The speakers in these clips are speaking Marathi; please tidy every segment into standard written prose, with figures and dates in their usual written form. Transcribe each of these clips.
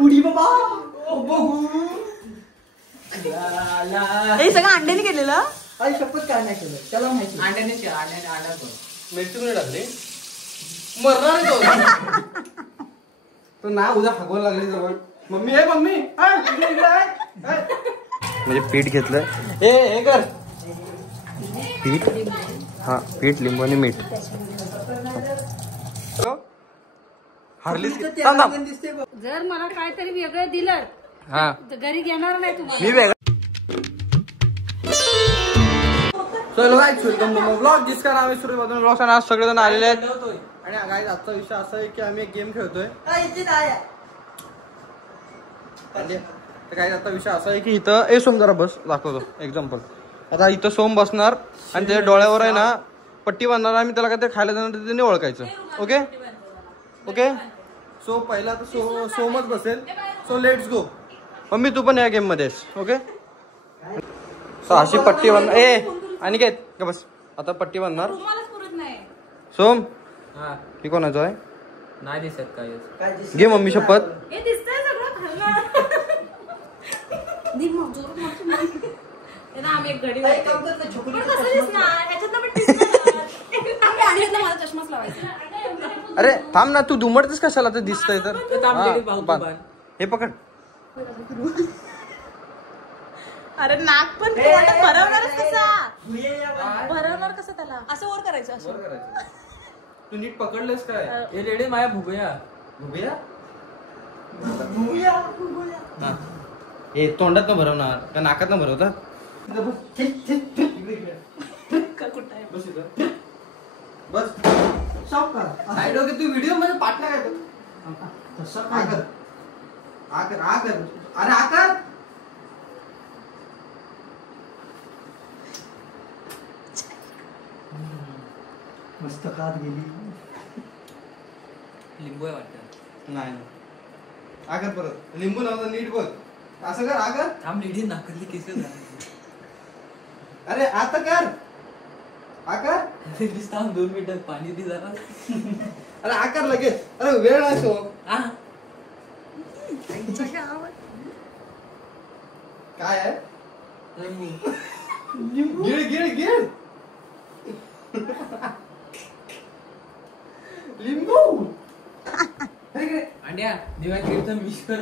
उडी बाबा हे सगळं अंड्याने केलेलं. आई शपथ काय नाही केलं त्याला माहिती. अंड्याने मिरची कोणी टाकली मरणार तो ना उद्या हागवून लागली जवळ. मम्मी हे मम्मी म्हणजे पीठ घेतलं. हे कर पीठ. हा पीठ लिंबू आणि मीठ. हार्लिक्स दिसते. जर मला काहीतरी वेगळं दिलं हा घरी घेणार नाही तुम्हाला. मी वेगळा. चलो गाइस वेलकम टू ब्लॉग जिसका नाम है सूर्य बदन ब्लॉग्स. आणि आज सगळेजण आलेले आहेत. आणि गाइस आजचा विषय असा आहे की आम्ही एक गेम खेळतोय. तर गाइस आजचा विषय असा आहे की इथं ए सोम जरा बस दाखवतो एक्झाम्पल. आता इथं सोम बसणार आणि त्याच्या डोळ्यावर आहे ना पट्टी बांधणार. आम्ही त्याला काहीतरी खायला देणार त्याने ओळखायचं. Okay okay. सो पहिला तर सोमच बसेल. So let's go. मम्मी तू पण या गेम मध्ये आहेस. ओके. सो अशी पट्टी बांधणार. ए अनिकेत का बस. आता पट्टी बांधणार. सोम ही कोणाचं आहे नाही दिसत काय. घे मम्मी शपथ. अरे थांब ना तू दुमडतेस कशाला ते दिसतंय तर. हे पकड. अरे नाक पण भरवणारच कसा. भरवणार कसं त्याला असं वर करायचं. असं तू नीट पकडलेस काय. हे रेडी माया भुगया हे तोंडात न भरवणार का नाकात न भरवतात. बस साईड ओके. तू व्हिडिओ मध्ये पाठला काय तसं आकर आकर आकर. अरे आकर. मस्त कात गेली. लिंबू आहे वाटतं. नाही आकर परत. लिंबू नव्हतं नीट बोल. असं कर आकर. थांब लेडी नाकली केस. अरे आता कर आकर. थांब 2 मिनिटं पाणी दे जरा. अरे आकर लगेच. अरे वेळ नाही सो. काय आहे गिळ गिळ गिळ. लिंबू. अंड्या दिवा कीर्तन मिक्सर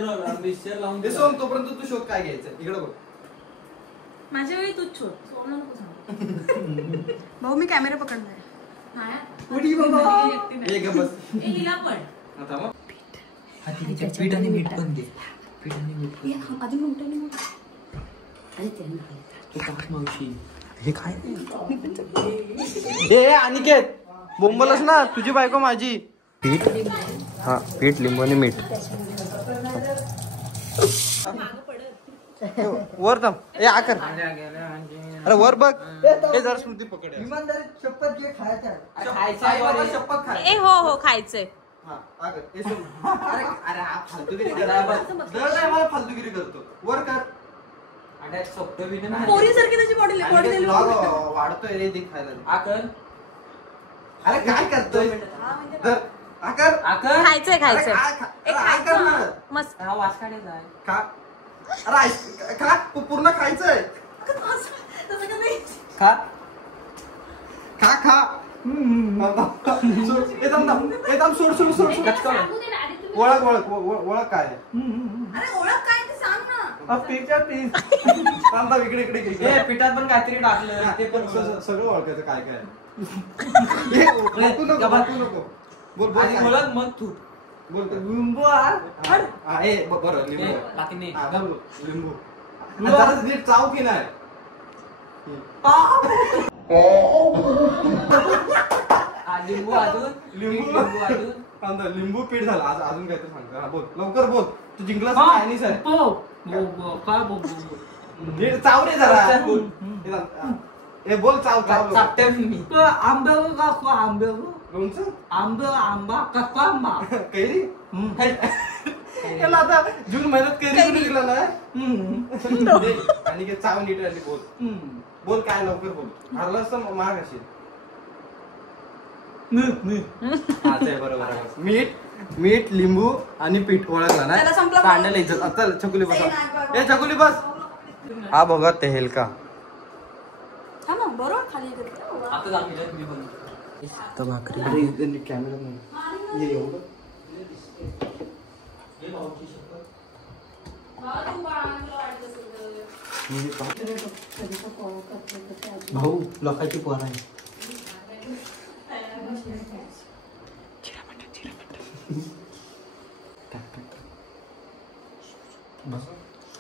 लावून दे सोम. तोपर्यंत तू शोध काय घ्यायचं. इकडे बघ. माझ्या वेळी तूच शोध. भाऊ मी कॅमेरा पकडणार. पीठ आणि मीठ पण घे. पीठ आणि मीठ मावशी. हे काय. हे अनिकेत बोंबलच ना तुझी बायको माझी. पीठ. हा पीठ लिंबू आणि मीठ. वर थांब. ए आकर. अरे वर बघ. हे जरा स्मृती पकड. इमानदारी शपथ घे. खायचं शपथ खाय. ए हो हो खायचंय. हा आकर. हे सोड. अरे अरे हा फालतूगिरी करतो. मला फालतूगिरी करतो. वर कर. पोरीसारखी त्याची बॉडी वाढतोय रे ते खायला. आकर. अरे काय करतोय. आकर आकर. खायचंय खायचंय. आकर ना. मस्त. हा वास काढायचा आहे. खा. अरे खा पूर्ण खायचंय. खा खा खा. एकदम सोड सोड सोड. ओळख ओळख ओळख काय. अरे ओळख काय ते सांग ना. इकडे इकडे. पिठात पण काहीतरी टाकलं ते पण सगळं ओळखायचं काय काय. नको बोल बोल. ओळख मग तू बोल. लिंबू. बरं लिंबू. बाकी नाही. लिंबू. जरा नीट चाव की नाही. लिंबू अजून. लिंबू अजून. लिंबू पीठ झालं. अजून काहीतरी सांगतो. हा बोल लवकर बोल. तू जिंकलास चायनीज आहे. काय बोल. नीट चाव रे जरा. हे बोल चाव चाव. मी आंबे आंबे लोणचं. आंबा कसा आंबा कैरी. त्याला आता जून महिन्यात कैरी निघला ना. आणि चाव नीट आणि बोल. बोल काय लवकर बोल. हरलास तर महाग असेल. हा, ते बरोबर आहे. मीठ लिंबू आणि पीठ ओळखला ना. चला, संपला. कांड्याला इज्जत. चल छकुली बस. ए छकुली बस. हा बघा तेहलका. हा ना, बरोबर खाली येते. आता दाखवलं मी पण. आता भाकरी अरे कॅमेरा नाही ये एवढं. भाऊ लोकांची पोर आहे.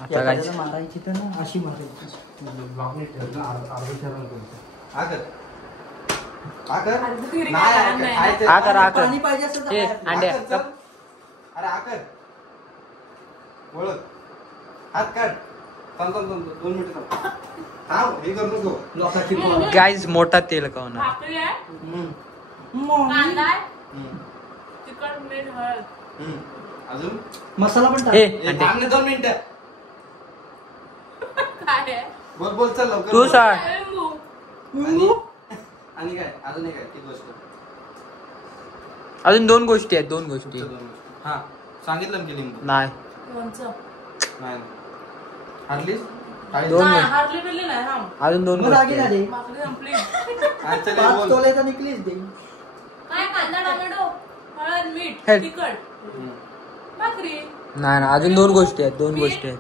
आता काय मारायची तर ना अशी मारायची. पाणी पाहिजे असं तर ए, बाहेर. अंड्या अरे आकर ओळख हात काढ. थांब 2 मिनिटं थांब. हे करू नको. लोकांची पोर. गाईज मोठा तेल का होणार. भाकरी आहे, कांदा आहे, तिखट, मीठ, हळद. अजून मसाला पण टाक. ए, ए, थांब ना 2 मिनिटं. काय आहे? बोल चल लवकर तू बोल. सांग. लिंबू. आणि काय अजून एक आहे ती गोष्ट. अजून 2 गोष्टी आहेत 2 गोष्टी. हा सांगितलं ना की लिंबू नाही लोणचं. नाही हरलीस काय दोन नाही, गोष्टी. हळदी बिळली नाही, थांब. अजून 2 मग गोष्टी आगी आहेत. झाली. भाकरी संपली. चल 5 बोल. तोल्याचा निकलीस दे. काय कांदा, टोमॅटो, हळद, मीठ, हे. तिखट, हम्म. भाकरी, नाही ना अजून 2 गोष्टी आहेत 2 गोष्टी आहेत.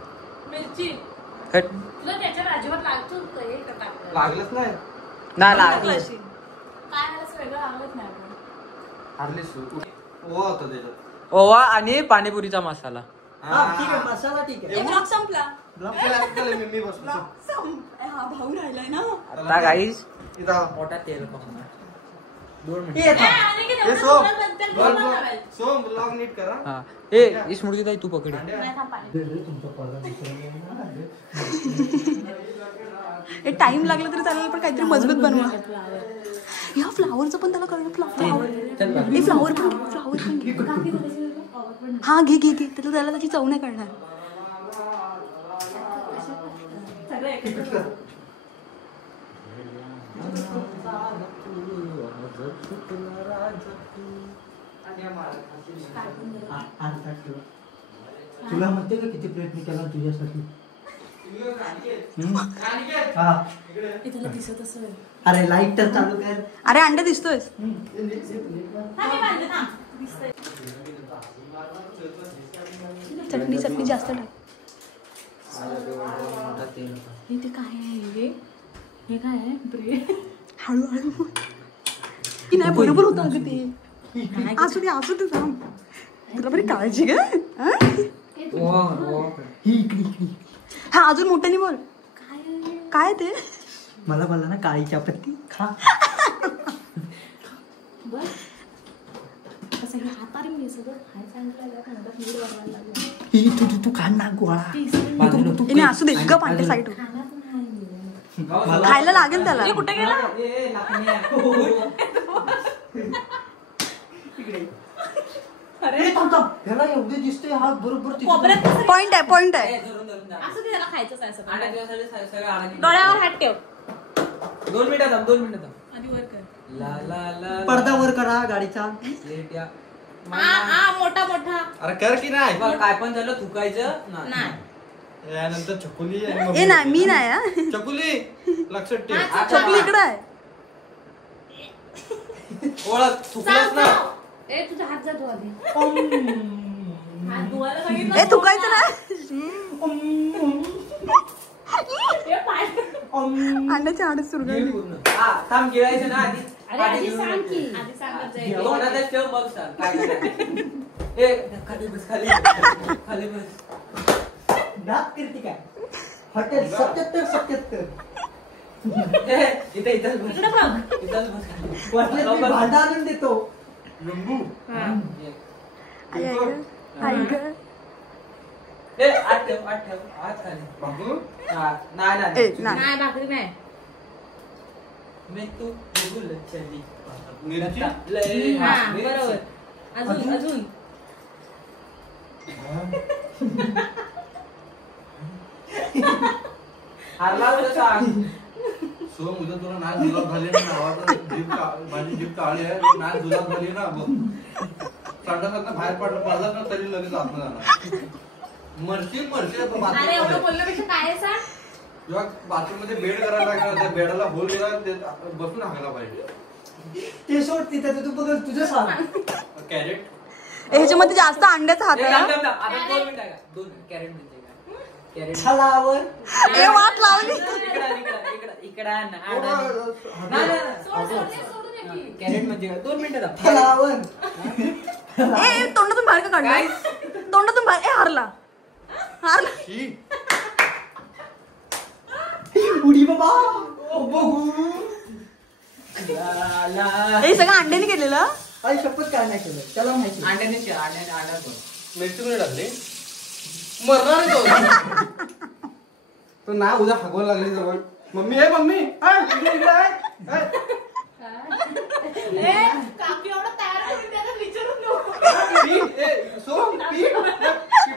मिरची. हट. तुला त्याच्यात अजिबात लागतो हे का टाकलं? लागलंच नाही नाही लागलं. काय असं वेगळं लागत नाही आपण. हरलीस तू. ओ होता त्याच्यात. ओवा आणि पाणीपुरीचा मसाला. हा ठीक आहे मसाला ठीक आहे. एक ब्लॉक संपला. चल, मी बसलो. हा भाऊ राहिलाय ना. आता गाईज इथं हा. मोठा तेल का होणार. 2 ए, मिनिट. थांब. आणि की ए, तेवढं सोम सगळं तेल बोल, पूर्ण बोल. लावायचं. सोम लॉग नीट करा. हा ए स्मृती ताई तू पकड. नाही, थांब, पाणी. तुमचा पोरगा दुसरा हे टाइम लागला तरी चालेल पण काहीतरी मजबूत बनवा. या फ्लावरचं पण त्याला कळलं. फ्लावर हे फ्लावर पण घे. हा घे घे घे त्याला त्याची चव नाही कळणार. तुला माहिती का किती प्रयत्न केला तुझ्यासाठी. हा. त्याला दिसत असेल. अरे लाईट तर चालू कर. अरे अंडे दिसतोय. चटणी जास्त टाक. हे काय आहे? हे काय आहे? ब्रेड. हळूहळू नाही बरोबर होतं अगं ते. असू दे थांब. तुला बरी काळजी ग. ही इकडे. हा अजून मोठ्याने बोल. काय ते? मला ना काळी चपाती खा. ही तू खान ना गोळा. असू दे गप आणते साईड. खायला लागेल त्याला. कुठे गेला? ह्याला एवढे दिसते हा बरोबर पॉइंट आहे. असं त्याला खायचंच आहे. डोळ्यावर हात ठेव. 2 मिनिटं 2 मिनिटं. आधी वर कर. ला ला ला पडदा वर करा गाडीचा. लेट या. मोठा अरे कर की नाही. काय पण झालं थुकायचं नाही. यानंतर छकुली ए नाही मी नाही हा. छकुली लक्षात ठेव. चकली इकडे आहे. ओळख चुकलंच ना. ए तुझा हात जातो आधी. ए थुकायचं नाही. अंड्याची आडच सुरू झाली. थांब गिळायचं ना आधी. आधी सांगत जाईल. तोंडातच ठेव मग सांग काय करायचं. ए खाली बस. दात किती काय हॉटेल 77. इथंच बस. वाटलं मी भांडा आणून देतो. लिंबू ए आठ ठेव हात खाली. बाबू नाही भाकरी नाही. मैं तू बघू चली. मिरची बरोबर. अजून हारला सांग. सोम उद्या तुला नाच जुलाब झाली ना नावाचं माझी जीभ काळी आहे नाच जुलाब झाली ना संडासातनं बाहेर पडला ना तरी लगेच आत्मा जाणार मरशील बोलण्यापेक्षा काय सांग जेव्हा बाथरूम मध्ये बेड करायला लागला त्या बेडाला होल गेला बसून हाकायला पाहिजे ते सोड तिथे तू बघ तुझं सांग कॅरेट ह्याच्यामध्ये जास्त अंड्याचा हात आहे आता 2 मिनिटं आहे. 2 कॅरेट म्हणजे काय? कॅरेट छलावर ए, वाट लावली इकडं कॅरेट म्हणजे 2 मिनिटं छलावर ए तोंडातून बाहेर का काढला तोंडातून बाहेर ए हारला उडी बाबा हे सगळं अंड्याने केलेलं आई शपथ काय नाही केलं त्याला माहिती अंड्याने मिरची कोणी टाकली मरणार तो ना उद्या हागवायला लागली जवळ मम्मी आहे मम्मी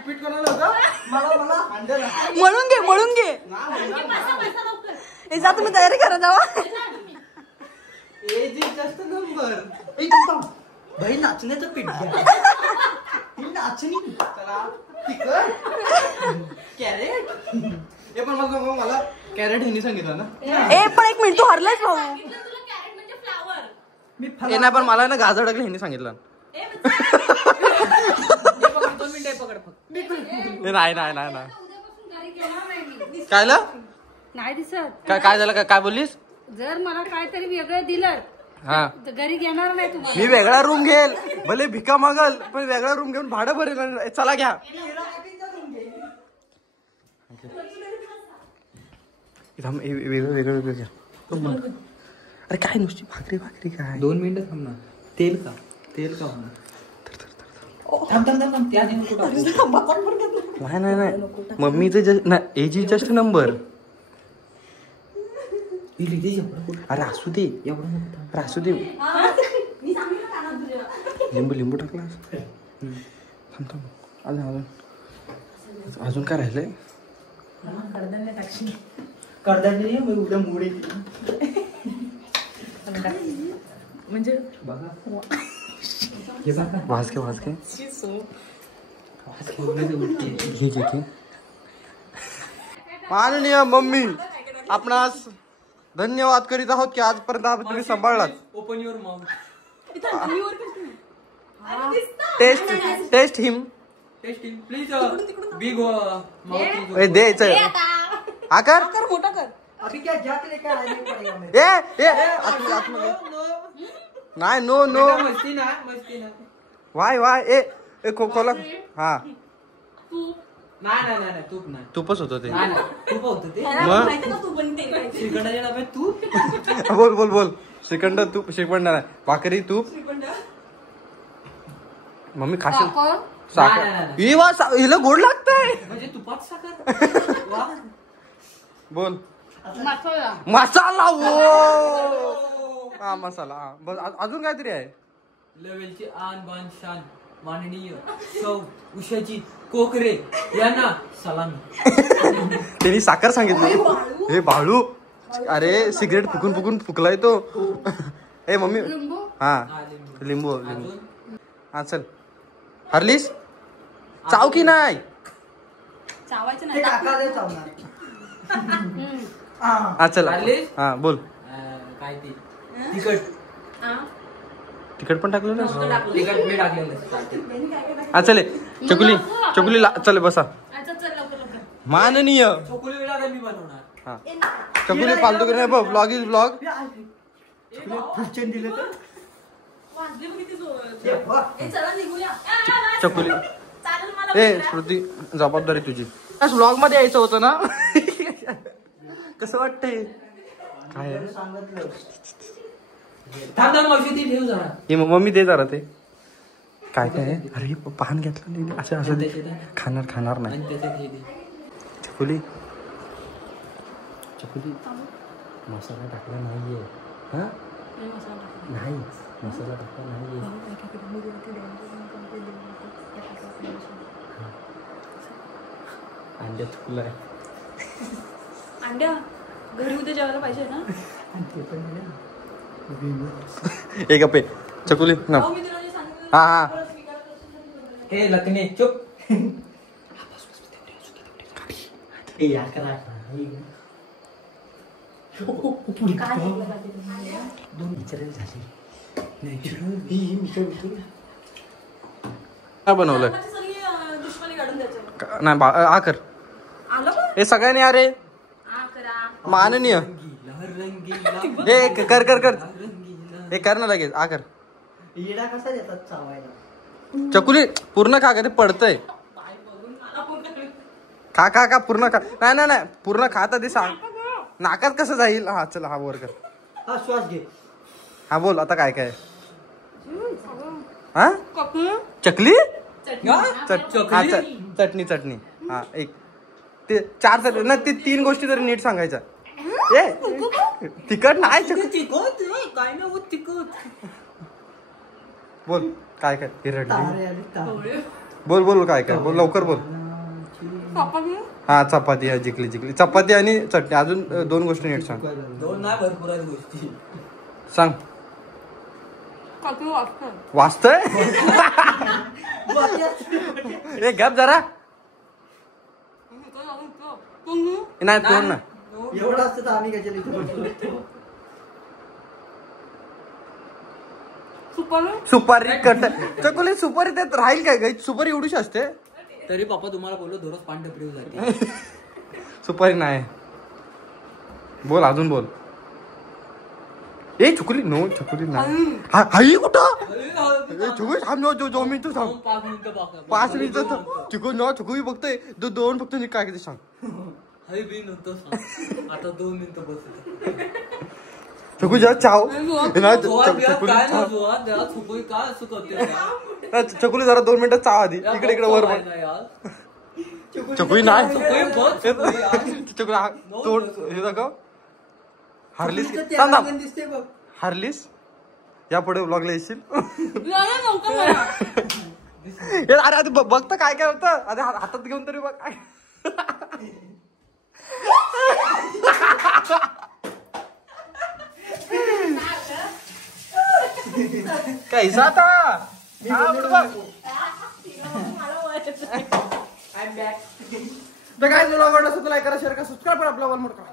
पीठ कोणाला होता मला अंड्याला मळून घे हे जा तुम्ही तयारी करा जावा जास्त नंबर भाई नाचण्याचं पीठ घ्या ही नाचणी चला तिखट कॅरेट हे पण मला कॅरेट हिने सांगितलं ना ए पण एक मिनिट तू हरलायच भाऊ मी हे नाही पण मला ना गाजर टाकलं हिने सांगितलं नाही कायला नाही दिसत काय झालं काय बोललीस जर मला काहीतरी वेगळं दिलं हा तर घरी घेणार नाही तुम्हाला मी वेगळा रूम घेईल भले भिका मागल पण वेगळा रूम घेऊन भाडं भरेल चला घ्या वेगळं घ्या अरे काय नुसती भाकरी काय 2 मिनिटं थांब ना तेल का थांब त्या नाही मम्मीचं एज जस्ट नंबर अरे असू दे लिंबू टाकला अजून काय राहिलंय कडधान्य मी उद्या मुळे म्हणजे वाज घे घे माननीय मम्मी आपणास धन्यवाद करीत आहोत की आजपर्यंत तुम्ही सांभाळलात open your mouth test him testing please big mouth द्यायचं आकार मोठा कर अभी क्या जाके लेकर आने पड़ेगा मेरे आतमध्ये नाही नो मस्ती ना वाय ए खोला हा नाही तूप नाही तूपच होतं ते नाही तूप होतं ते श्रीखंडाच्या डब्यात तूप बोल श्रीखंड तूप श्रीखंड नाही भाकरी तूप मम्मी खाशील साखर हिला गोड लागतंय म्हणजे तुपात साखर वा बोल मसाला मसाला हा मसाला बस अजून काहीतरी आहे लेवलची आन बान शान माननीय सौ उषाजी कोकरे यांना सलामी त्यांनी साखर सांगितलं हे बाळू अरे सिगरेट फुकून फुकलाय तो ए मम्मी हा लिंबू हा चल हरलीस चाव की नाही चावायचं ते नाही टाका दे चावणार हा चल हरलीस? हा बोल काय ते तिखट तिखट पण टाकलं ना तिखट मी टाकलेलं हा चले चकुली चल बसा माननीय चोकुली वेळा मी बनवणार हा चकुली फालतू नाही बघ ब्लॉग इज ब्लॉग फुलचंद दिले तर चकुली ए स्मृती जबाबदारी तुझी ब्लॉग मध्ये यायचं होतं ना कसं वाटतंय काय सांगितलं थांब मावशी ती ठेव जरा हे मम्मी दे जरा ते काय अरे पान घेतलं नाही असं खाणार नाही आणि त्याच्यात हे दे. चकुली मसाला टाकला नाहीये हा नाही मसाला टाकला नाहीये अंड्यात फुलं आहे अंड्या घरी उद्या जेवायला पाहिजे ना. एक गप्पे चकुली ना. अहो, मी तुला जे सांगितलं हा हा परत स्वीकार करशील. हे लकणे चुप ए यार करा काय बोललं पाहिजे तुम्हाला? दोन विचारायला झाले काय बनवलंय माझी सगळी दुश्मनी काढून द्यायचं. नाही आ कर आलं का? हे सगळ्यांनी अरे हा करा. माननीय हे कर कर कर हे कर ना लगेच आ कर. इडा कसा देतात चावायला? चकुली पूर्ण खा का ते पडतंय. खा खा खा पूर्ण खा. नाही नाही नाही पूर्ण खाता ते सांग. नाकात कसं जाईल. हा चला हा वर कर. हा श्वास घे. हा बोल आता काय काय. हा चकली हा, चटणी चटणी हा एक ते 4 चटणी ना ते 3 गोष्टी तरी नीट सांगायच्या. ए तिखट नाही चकली काय ना होत तिकट बोल काय काय हे रडली. तारे आले तारे. बोल बोल काय काय बोल लवकर बोल. हा चपाती हा जिंकली जिंकली चपाती आणि चटणी. अजून 2 गोष्टी नीट सांग. दोन नाही भरपूर आहेत गोष्टी सांग. वाचतोय ए गप जरा नाही तोड ना. एवढं असतं तर आम्ही कशाला इथे बसलो? सुपारी कट चकुली सुपारी त्यात राहील काय गाई. सुपारी एवढीशी असते. तरी पप्पा तुम्हाला बोललो दररोज पांढरपुरी जाते सुपारी नाही. बोल अजून बोल. ए चकुली नो चकुली नाही. हाई कुठं चकुली थांब जो मिनिट थांब 5 मिनिटं चुकू न चुकू बघतोय 2 फक्त काय किती सांग. आता 2 मिनिटं बस चकू जरा चाव चकुली जरा 2 मिनिटं चाव आधी. इकडे इकडे वर चकुली नाही चकुली तोड हे दाखव. हारलीस दिसते बघ. हारलीस या पुढे व्लॉगला येशील. अरे आधी बघतं काय काय होतं. आधी हातात घेऊन तरी बघ. कैसा आता तर काय तुला आवडलं असेल तर लाईक करा शेअर करा सबस्क्राईब करा आपला वन मोठा